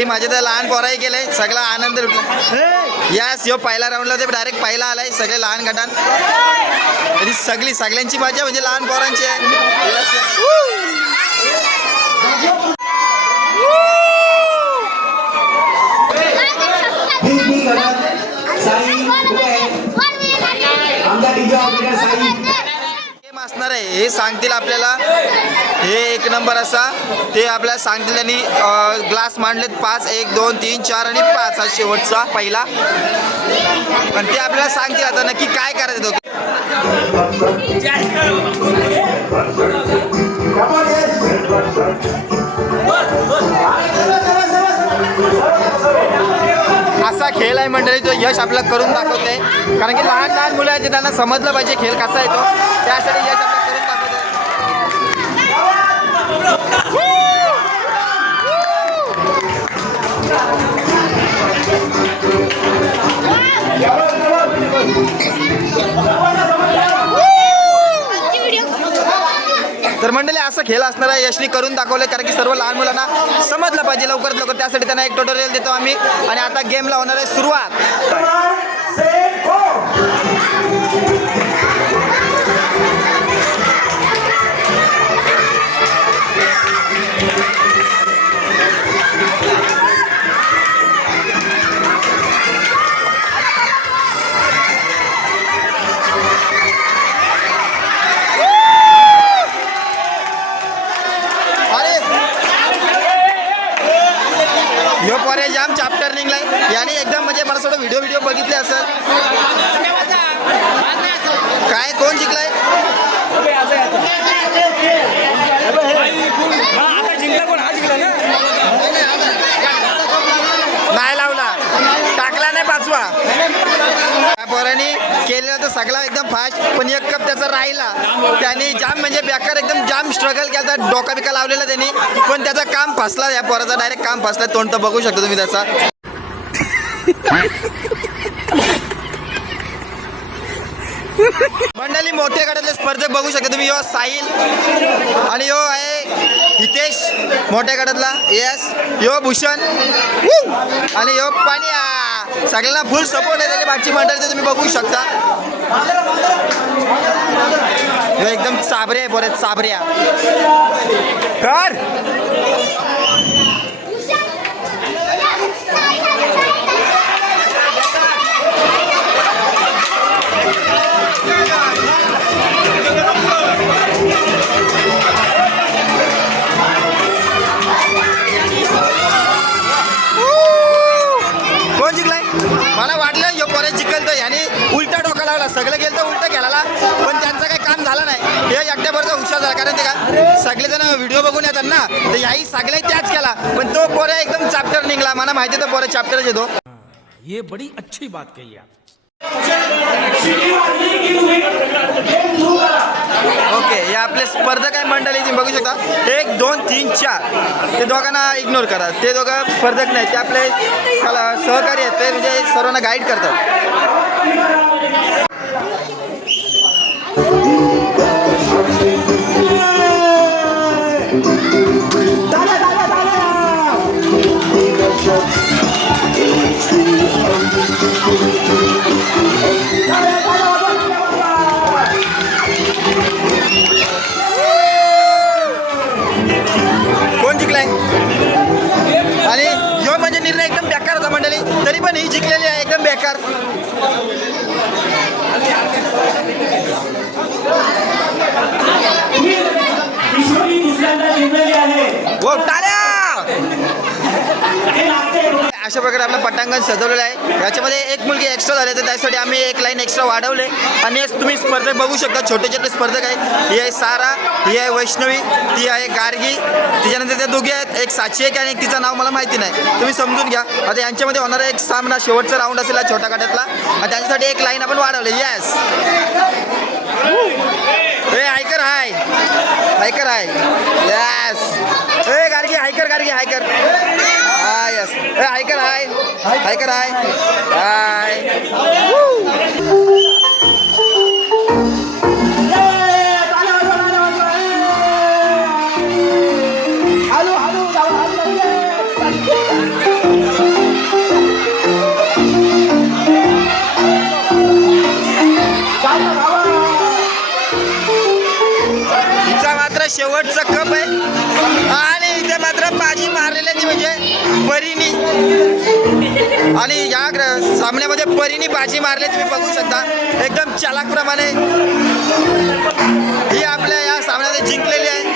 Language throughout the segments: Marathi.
घरी माझे तर लहान पोराही गेले, सगळा आनंद लुटला. यास यो पहिला राऊंडला ते डायरेक्ट पहिला आलाय सगळे लहान गटान. तरी सगळ्यांची मजा म्हणजे लहान पोरांची आहे. असणार आहे हे सांगतील आपल्याला. हे एक नंबर असा ते आपल्याला सांगतील. त्यांनी ग्लास मांडलेत 5 1 2 3 4 आणि 5 हा शेवटचा पहिला. आणि ते आपल्याला सांगतील आता नक्की काय करायचं तो. असा खेळ आहे मंडळी जो यश आपल्याला करून दाखवते. कारण की लहान लहान मुलं आहेत त्यांना समजलं पाहिजे खेळ कसा येतो, त्यासाठी यश आपल्याला करून दाखवते. तर मंडळी असं खेळ असणार आहे यशनी करून दाखवलं. कारण की सर्व लहान मुलांना समजलं पाहिजे लवकरात लवकर, त्यासाठी त्यांना एक ट्युटोरियल देतो आम्ही. आणि आता गेमला होणार आहे सुरुवात. ह्यो पोरे जाम चॅप्टर निघलाय याने एकदम म्हणजे मला थोडं व्हिडिओ बघितले असं. काय कोण जिंकलाय? नाही लावला, टाकला नाही पाचवा. त्या पोरांनी केलेला तर सगळा एकदम फास्ट, पण एक कप त्याचा राहिला. त्याने जाम म्हणजे बेकार एकदम जाम स्ट्रगल केला, डोका बिका लावलेला त्यांनी, पण त्याचा काम फसला. या पोराचा डायरेक्ट काम फसला. तोंड तर बघू शकतो तुम्ही त्याचा. मंडळी मोठ्या गटातले स्पर्धक बघू शकता तुम्ही. यो साहिल आणि यो आहे हितेश मोठ्या गटातला. यस यो भूषण आणि यो पाणी. सगळ्यांना फुल सपोर्ट आहे त्याच्या बाकी मंडळी तुम्ही बघू शकता. एकदम चाबरे आहे बरेच चाबऱ्या कर. कोण जिंकलाय? मला वाटलं यो पोरे जिंकल तर याने उलटा डोका लागला. सगळं गेलं तर उलटा गेला, पण त्यांचं काही काम झालं नाही. हे एकट्याबरोबर हुशार झाला. कारण ते का सगळेजण व्हिडिओ बघून येतात ना, तर याही सगळे त्याच केला, पण तो पोरे एकदम चॅप्टर निघला. मला माहिती तर पोरे चॅप्टरच येतो. ये बड़ी अच्छी बात कही आप. ओके, हे आपले स्पर्धक आहे मंडळी तुम्ही बघू शकता. 1 2 3 4 ते दोघांना इग्नोर करा. ते दोघं स्पर्धक नाही, ते आपले सहकारी आहेत. ते म्हणजे सर्वांना गाईड करतात. कोण जिंकलाय? आणि ह्यो म्हणजे निर्णय एकदम बेकार होता मंडळी, तरी पण ही जिंकलेली आहे एकदम बेकार. वो टाळ्या. अशा प्रकारे आपलं पटांगण सजवलेलं आहे. याच्यामध्ये एक मुलगी एक्स्ट्रा झाले, तर त्यासाठी आम्ही एक लाईन एक्स्ट्रा वाढवले. आणि तुम्ही स्पर्धक बघू शकता, छोटे छोटे स्पर्धक आहेत. ही आहे सारा, ही आहे वैष्णवी, ती आहे गार्गी, तिच्यानंतर त्या दोघी आहेत. एक साची आहे आणि एक तिचं नाव मला माहिती नाही, तुम्ही समजून घ्या. आता यांच्यामध्ये होणारा एक सामना शेवटचा राऊंड असेल छोट्या गटातला, आणि त्याच्यासाठी एक लाईन आपण वाढवले. येस ए हायकर हाय, हायकर हाय. येस ए गार्गी हायकर, गार्गी हायकर. हा यस ए हायकर हाय, हायकर हाय हाय. हॅलो हॅलो शेवटचा कप आहे आणि इथे मात्र बाजी मारलेली ती म्हणजे परीनी आणि या सामन्यामध्ये परीनी बाजी मारली तुम्ही बघू शकता एकदम चालाकप्रमाणे ही आपल्या या सामन्यामध्ये जिंकलेली आहे.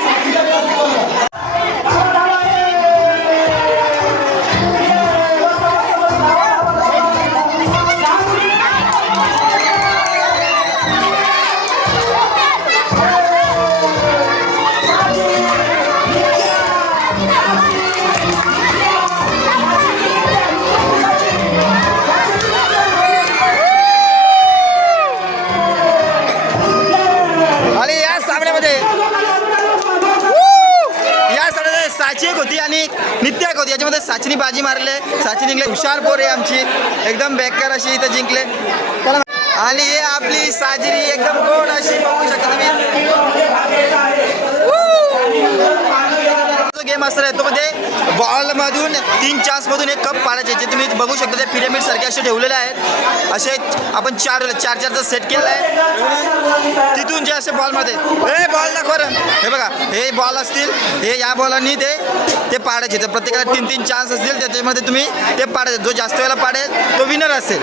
साची एक होती आणि नित्या एक होती याच्यामध्ये साचीनी बाजी मारले साची जिंकले हुशार पोर आहे आमची एकदम बेकार अशी इथं जिंकले आणि हे आपली साजरी एकदम गोड अशी बघू शकता तुम्ही गेम असणार आहे तो मध्ये बॉलमधून 3 चान्समधून एक कप पाडायचे जे तुम्ही बघू शकता ते पिरॅमिड सारखे असे ठेवलेले आहेत असे आपण चारचा सेट केलेला आहे तिथून जे असे बॉलमध्ये हे बॉल दाखव हे बघा हे बॉल असतील हे या बॉलांनी ते पाडायचे तर प्रत्येकाला 3 चान्स असतील त्याच्यामध्ये तुम्ही ते पाडायचे जो जास्त वेळेला पाडेल तो विनर असेल.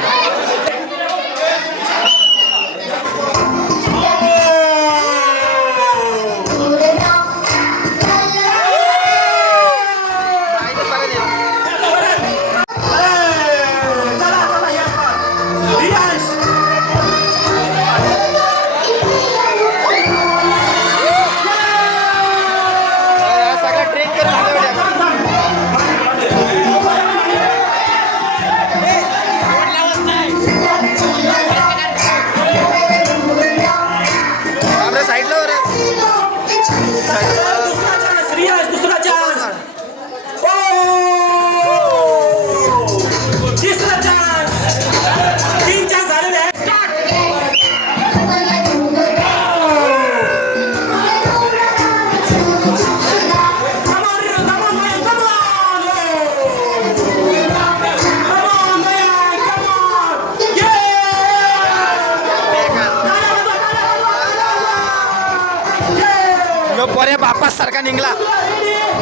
बोऱ्या बापास सारखा निघला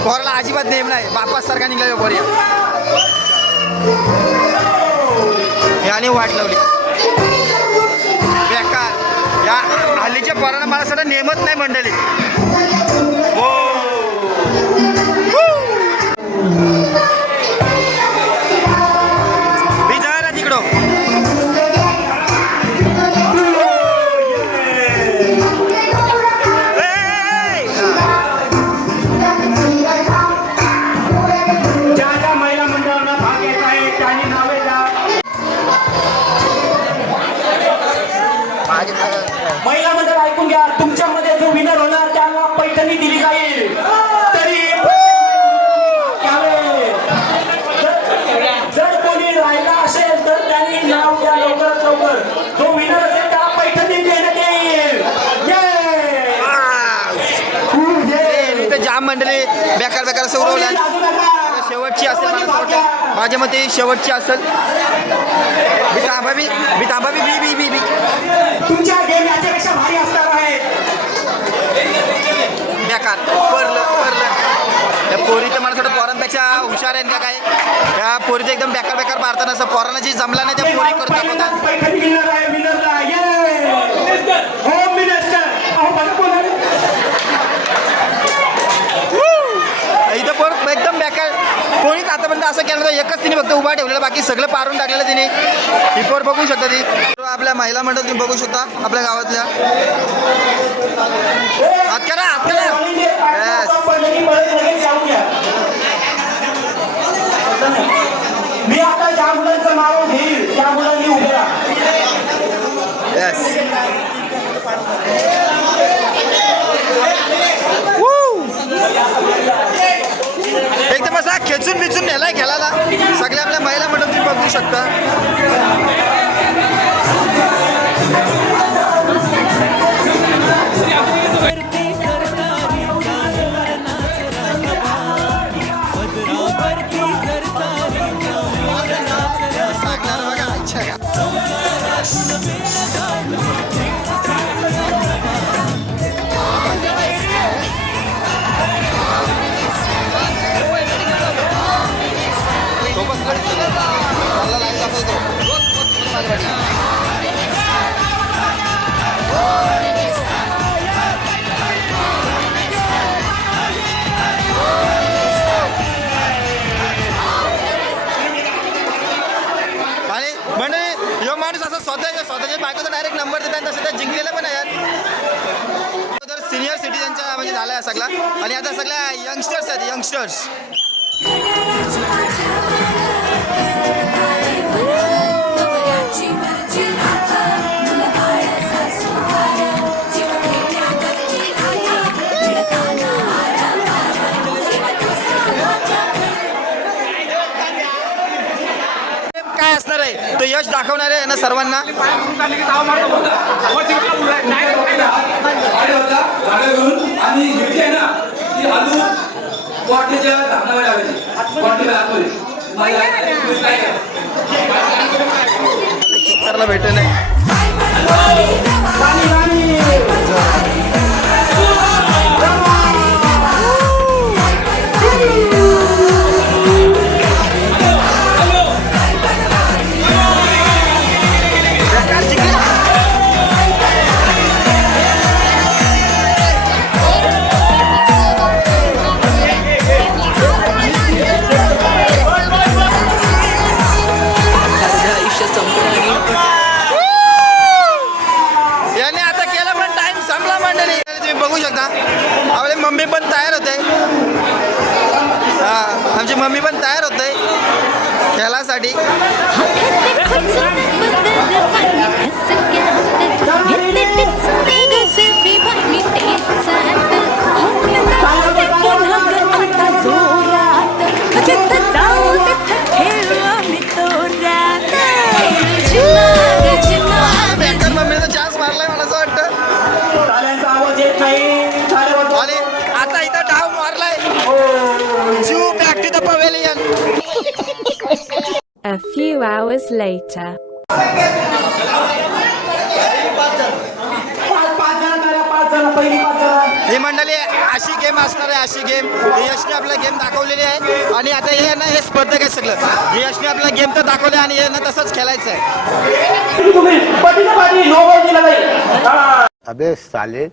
बोरला अजिबात नेम नाही बापास सारखा निघला बोऱ्या याने वाट लावली बेकार या हल्लीच्या पोरांना मला सगळं नेमत नाही मंडळी हो मी जा तिकडं महिला मंडळ ऐकून घ्या तुमच्यामध्ये जो विनर होणार त्याला पैठणी दिली जाईल तरी जर कोणी राहिला असेल तर त्यांनी नाव द्या लवकरात लवकर जो विनर असेल त्याला पैठणी देण्यात येईल. जाम मंडळी बेकार बेकार असं उडवल्या शेवटची असेल मला असं वाटतं माझ्या मते शेवटची असेल बी तुमच्या गेम याच्यापेक्षा भारी असणार आहे बेकार परलं या पोरी तर मला थोडं पोरांपेक्षा हुशार आहे का काय या पोरी तर एकदम बेकार बेकार मारताना असं पोरांना जी जमला नाही त्या पोरी करत दाखवतात होम मिनिस्टर इथं पोर एकदम बेकार कोणीच आतापर्यंत असं केलं तर एकच तिने फक्त उभा ठेवलेला बाकी सगळं पारून टाकलेलं तिने ही पोर बघू शकता ती आपल्या महिला मंडळ तुम्ही बघू शकता आपल्या गावातल्या हात करा मी आता ज्या मुलांचं नाव घेईल त्या मुलांनी उभे राहा. एकदम असा खेचून बिचून नेलाय खेळायला सगळ्या आपल्या महिला मंडळ तुम्ही बघू शकता झाला आहे सगळा. आणि आता सगळ्या यंगस्टर्स आहेत, यंगस्टर्स. काय असणार आहे तो यश दाखवणार आहे ना सर्वांना. गाडी होता गाड्या घेऊन आणि युती आहे ना ती आलू वाटेच्या धाकणावर लावायची वाटेला आतमध्ये करला भेटत नाही. याने आता केला पण टाइम संपला मंडळी. तुम्ही बघू शकता आपले मम्मी पण तयार होते. हा आमची मम्मी पण तयार होते खेळासाठी. मम्मीचा चान्स मारलाय मला असं वाटतं. टाळ्यांचा आवाज येत नाही. आणि आता इथं डाव मारलाय. जू back to the pavilion. A few hours later. ही मंडळी अशी गेम असणार आहे, अशी गेम. यशने आपला गेम दाखवलेली आहे आणि आता हे ना हे स्पर्धक आहे सगळं. यशने आपला गेम तर दाखवले आणि हे ना तसंच खेळायचं आहे. अबे साले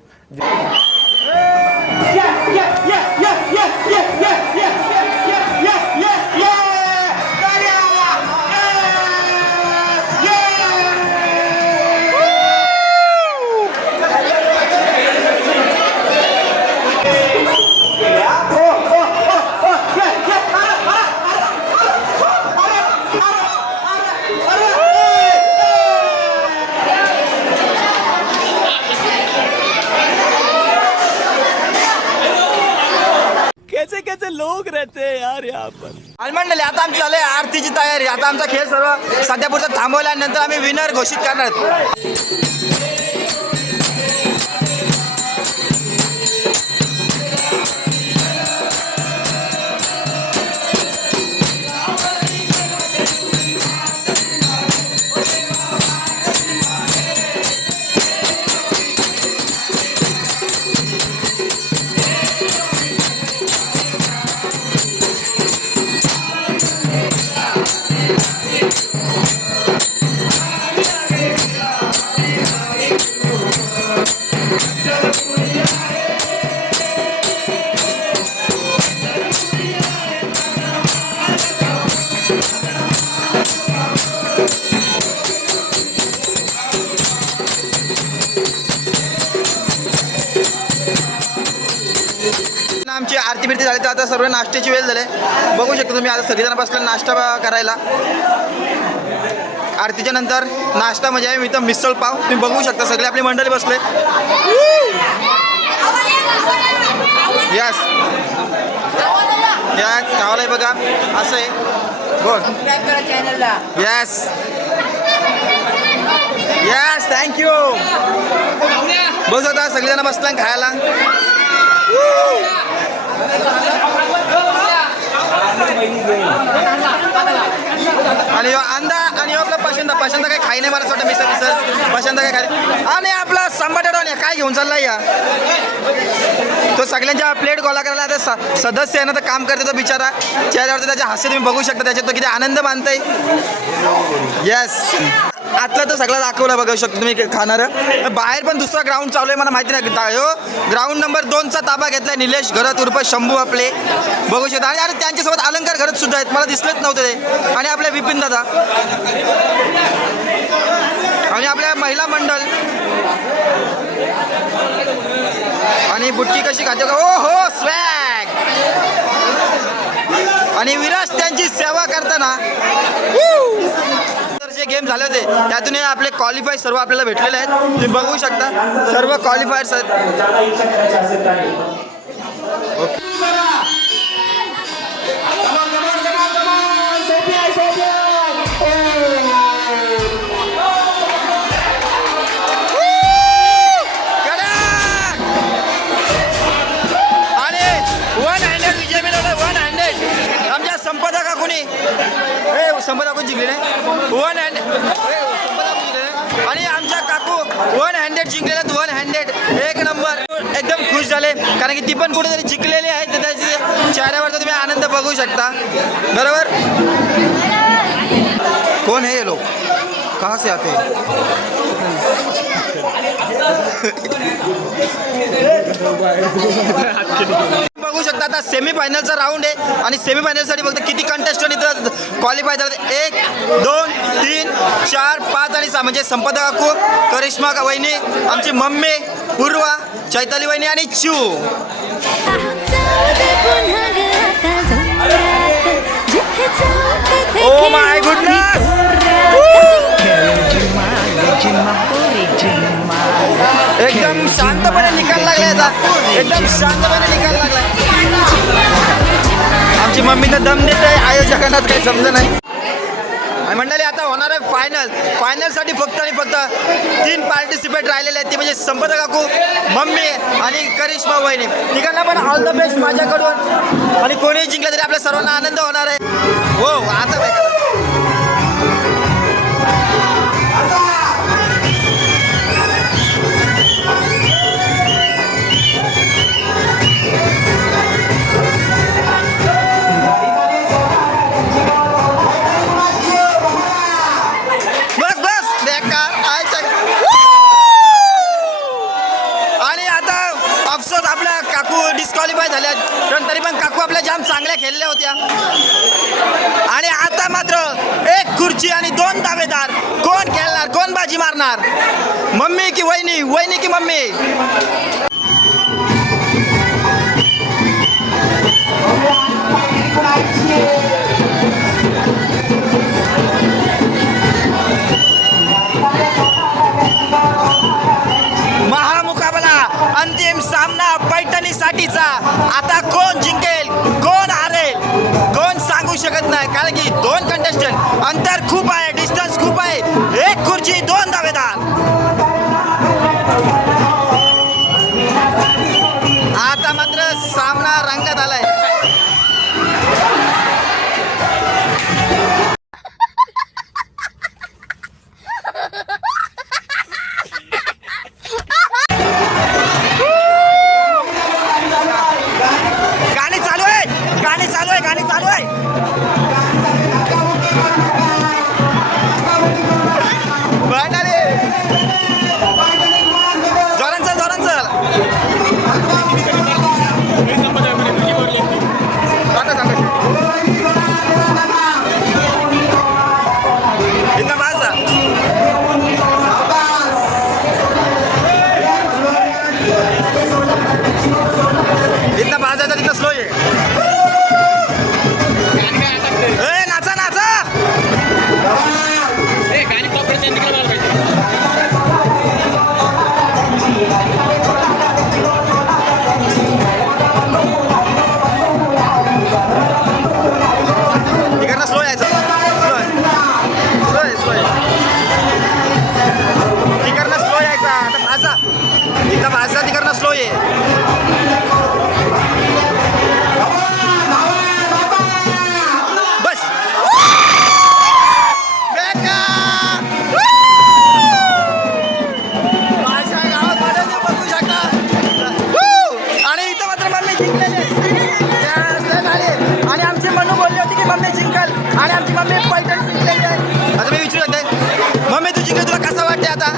कैसे कैसे लोग रहते हैं यार यहाँ पर. आणि मंडळी आता आमची झाली आरतीची तयारी. आता आमचा खेळ सर्व सध्या पुढचा थांबवला आणि नंतर आम्ही विनर घोषित करणार आहोत. आमची आरती बिरती झाली तर आता सर्व नाश्त्याची वेळ झाली. बघू शकता तुम्ही आता सगळेजण बसले नाश्ता करायला. आरतीच्या नंतर नाश्ता म्हणजे आहे इथं मिसळ पाव. तुम्ही बघू शकता सगळे आपली मंडळी बसले. यस यस खावालाय बघा असं आहे. बोल यस यस थँक्यू. बघू शकता सगळेजण बसला खायला. आणि अंदा आणि आपला पसंत काय खाई नाही मला असं वाटतं. मिसळ पसंत काय खाई. आणि आपला संबाटवाने काय घेऊन चाललाय या तो सगळ्यांच्या प्लेट गोळा करायला. आता सदस्य आहे ना तर काम करते तो बिचारा. चेहऱ्यावरती त्याचे हास्य तुम्ही बघू शकता. त्याच्यात तो किती आनंद मानताय. येस आतला तर सगळं दाखवलं बघू शकतो तुम्ही खाणारं. बाहेर पण दुसरा ग्राउंड चालू आहे मला माहिती नाही. ग्राउंड नंबर 2चा ताबा घेतलाय निलेश घरत उर्फ शंभू आपले बघू शकता. आणि त्यांच्यासोबत अलंकार घरत सुद्धा आहेत. मला दिसलेच नव्हते ते. आणि आपले विपिन दादा आणि आपल्या महिला मंडळ आणि आणि बुटकी कशी खाते का ओ हो स्वॅग. आणि विराज त्यांची सेवा करताना जे गेम झाले होते त्यातून आपले क्वालिफाय सर्व आपल्याला भेटलेले आहेत. तुम्ही बघू शकता सर्व क्वालिफायर्स आहेत. ज्याला इच्छा करायची असेल त्याने आणि 100 विजय मिळवला 100. आमच्या संपदा काकूनी संपदा काकू जिंकले नाही 100 आणि आमच्या काकू 100 जिंकलेल्या 100 एक नंबर. एकदम खुश झाले कारण की ती पण कुठेतरी जिंकलेली आहे तर त्याची चेहऱ्यावरचा तुम्ही आनंद बघू शकता. बरोबर. कौन है ये लोग कहाँ से आते हैं. बघू शकता आता सेमीफायनलचा राऊंड आहे आणि सेमीफायनलसाठी फक्त किती कंटेस्टंट इथं क्वालिफाय झाले 1 2 3 4 5 आणि 6 म्हणजे संपदा काकू करिश्मा वहिनी आमची मम्मी पूर्वा चैताली वहिनी आणि चू. Oh my goodness. एकदम शांतपणे निकाल लागलाय आता. एकदम शांतपणे निकाल लागलाय. आमची मम्मी तर दम देत आहे आयोजकांना काही समजलं नाही. आणि मंडळी आता होणार आहे फायनलसाठी फक्त आणि फक्त 3 पार्टिसिपेट राहिलेले आहेत. ते म्हणजे संपदा काकू मम्मी आणि करिश्मा वहिनी. तिघांना पण ऑल द बेस्ट माझ्याकडून. आणि कोणीही जिंकलं तरी आपल्या सर्वांना आनंद होणार आहे. हो आता बघा डिस्क्वालिफाय झाल्या पण तरी पण काकू आपल्या जाम चांगल्या खेळल्या होत्या. आणि आता मात्र 1 खुर्ची आणि 2 दावेदार. कोण खेळणार कोण बाजी मारणार मम्मी की वहिनी वहिनी की मम्मी. महामुकाबला अंतिम सामना पैठणीसाठीचा. आता कोण जिंकेल कोण हारेल कोण सांगू शकत नाही कारण की 2 कंटेस्टंट अंतर खूप आहे डिस्टन्स खूप आहे. 1 खुर्ची 2 दावेदार. आता मात्र सामना रंगात आलाय.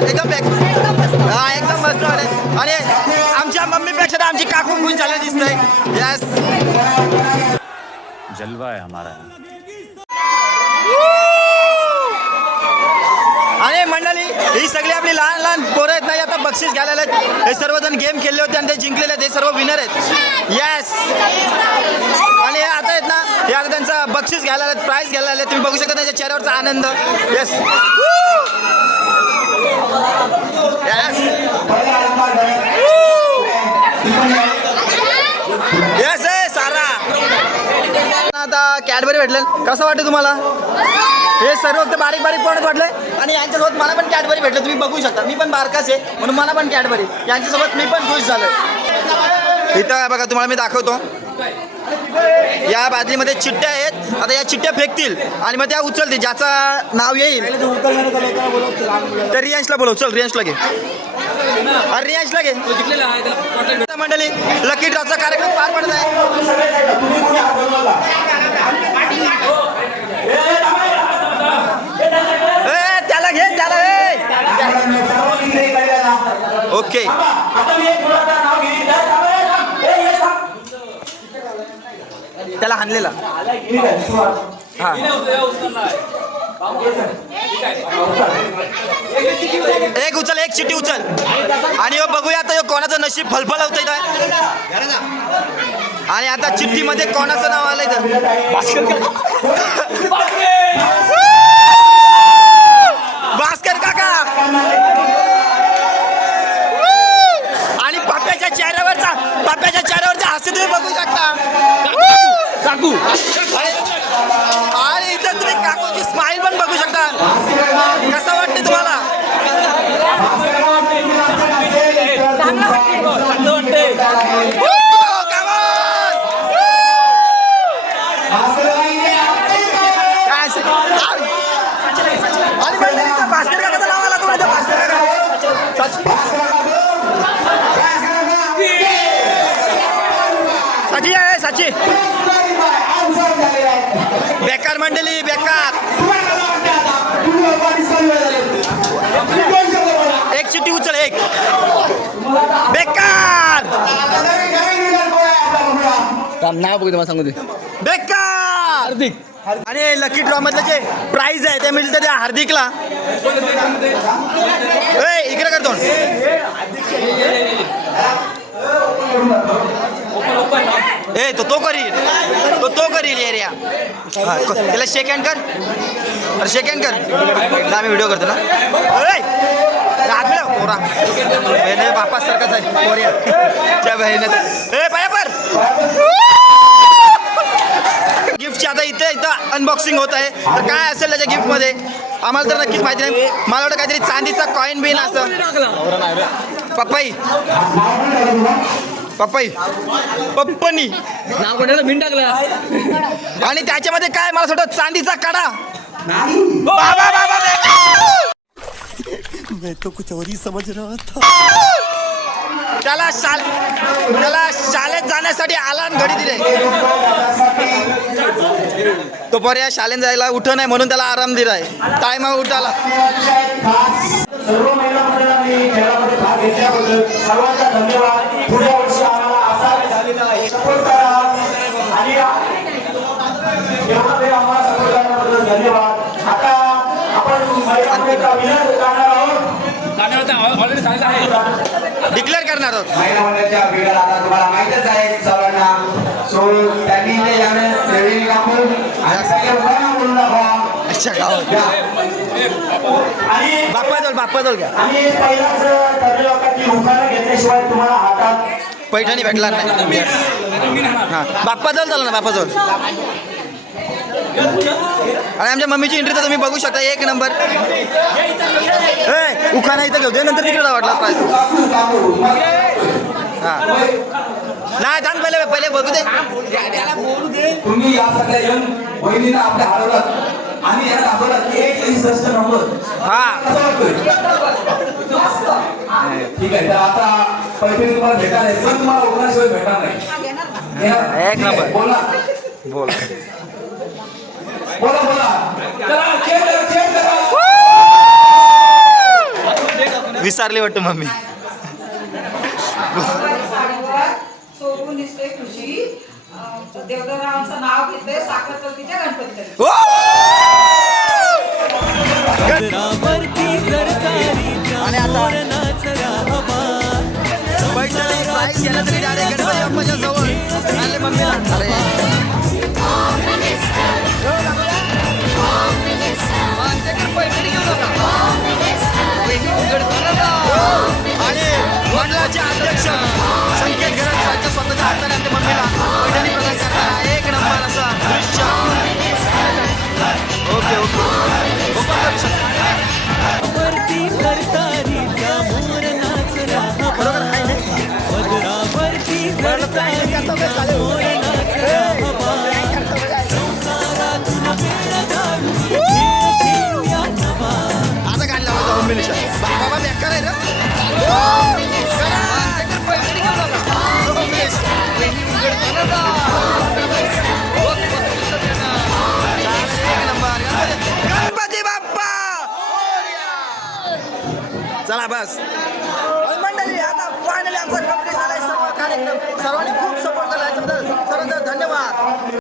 एकदम हा एकदम मस्त वाटत आणि आमच्या मम्मीपेक्षा आमची काकू खुश झाले दिसतंय. यस जलवा है हमारा. आणि मंडळी ही सगळी आपली लहान लहान पोरं आहेत नाही आता बक्षीस घ्यायला आलेत. हे सर्वजण गेम खेळले होते आणि ते जिंकलेले आहेत. हे सर्व विनर आहेत. येस. आणि हे आता आहेत ना हे आता त्यांचा बक्षीस घ्यायला आलेत, प्राईज घ्यायला आले. तुम्ही बघू शकता त्यांच्या चेहऱ्यावरचा आनंद. येस येस येस सारा. आता कॅडबरी भेटले. कसं वाटतं तुम्हाला? हे सर्व फक्त बारीक बारीक पोरांत वाटले आणि यांच्यासोबत मला पण कॅडबरी भेटलं. तुम्ही बघू शकता मी पण बारकाच आहे म्हणून मला पण कॅडबरी. यांच्यासोबत मी पण खुश झालो. इथं बघा तुम्हाला मी दाखवतो. या बादलीमध्ये चिठ्ठ्या आहेत. आता या चिठ्ठ्या फेकतील आणि मग त्या उचलतील. ज्याचं नाव येईल तर रियांशला बोलव. चल रियांशला घे. अरे रियांशला घे. मंडळी लकी ड्रॉचा कार्यक्रम पार पडत आहे. त्याला घे त्याला. ओके त्याला हाणलेला. हा एक उचल एक चिठ्ठी उचल आणि बघूया आता कोणाचं नशीब फलफल होत आहे. आणि आता चिठ्ठीमध्ये कोणाचं नाव आलंय तर भास्कर काका. आणि पप्प्याच्या चेहऱ्यावरचा हास्य तुम्ही बघू शकता. काकू आणि इथं तुम्ही काकूची स्माइल पण बघू शकता. कसं वाटते तुम्हाला? भास्कर काकाचा नाव आला तुम्हाला. साची आहे साची. बेकार मंडळी बेकार. एक चिठ्ठी उचल एक. बेकार नाव बघू तुम्हाला सांगू दे. बेकार हार्दिक. आणि लकी ड्रॉ मधलं जे प्राइज आहे ते मिळतं त्या हार्दिकला. इकडे करतो. तो करील एरिया. त्याला शेक हँड कर. अरे शेक हँड कर. आम्ही व्हिडिओ करतो ना. पोरा बहिणी बापा सारखाच आहे पोऱ्या त्या बहिणीत. पाया पर गिफ्टची आता इथं अनबॉक्सिंग होत आहे. तर काय असेल त्याच्या गिफ्टमध्ये आम्हाला तर नक्कीच माहिती नाही. मला वाटतं काहीतरी चांदीचा कॉईन बिन असं. पप्पनी नाव कोणाला बिन टाकलं. आणि त्याच्यामध्ये काय मला वाटतं चांदीचा कडा. बाबा मैं तो कुछ और ही समझ रहा था. त्याला शाळेत जाण्यासाठी आलान घडी दिले. तो पर्याय शाळेत जायला उठ नाही म्हणून त्याला आराम दिलाय. टायमावर उठाला. सर्व महिला मंडळांनी खेळामध्ये भाग घेतल्याबद्दल सर्वांचा धन्यवाद. पुढच्या वर्षी आम्हाला असा सपोर्ट करा आणि एवढा वेळ आम्हाला सपोर्ट करण्याबद्दल धन्यवाद. आता आपण महिला मंडळाचा विनर करणार आहोत. डिक्लेअर करणार आहोत. महिला मंडळाच्या वेळेला आता तुम्हाला माहितच आहे सर्वांना. सो त्यांनी ते याने रेडी कापून आणि सगळे उभा बोलून दाखवा. अच्छा गावात आणि बाप्पा जवळ घ्या. आणि पहिलाच ठरलेलं होतं की उखाणा घेतल्याशिवाय तुम्हाला हातात पैठणी भेटणार नाही. हां बाप्पा जवळ झालं ना. बाप्पा जवळ. आणि आमच्या मम्मीची एंट्री तर तुम्ही बघू शकता. एक नंबर. उखाणा इथं घेऊ दे नंतर तिकडे वाटला प्राईज. हां नाही थांब पहिले बघू दे. तुम्ही या सगळ्या यंग बहिणींना आपल्या हरवलात आणि यांना दाखवलात 1 नंबर. ठीक आहे. तर आता पैठणी तुम्हाला भेटायला पण तुम्हाला उघडण्याशिवाय भेटणार नाही. एक नंबर. बोला बोल विसरली वाटतं मम्मी. सोबून दिसतोय खुशी. देवदरावांचं नाव घेतलंय साखर चौथीच्या गणपती. वरती पैठणी प्राईस गेला तरी डायरेक्ट गणपती बाप्पाच्या जवळ आले मम्मीला. अरे आणि मंडळाचे अध्यक्ष संकेत गरज यांच्या स्वतःच्या हाताने आमच्या मम्मीला पैठणी प्रदान करताना एक नंबर असा दृश्य. ओके ओके बरोबर आहे आता गाडी लावायचा मम्मीने बाबा बेकार आहे ना. गणपती बाप्पा चला बस मंडळी. आता फायनली आमचा कंप्लीट झालाय सर्व कार्यक्रम. सर्वांनी खूप सपोर्ट केला याच्याबद्दल सर्वांचा धन्यवाद.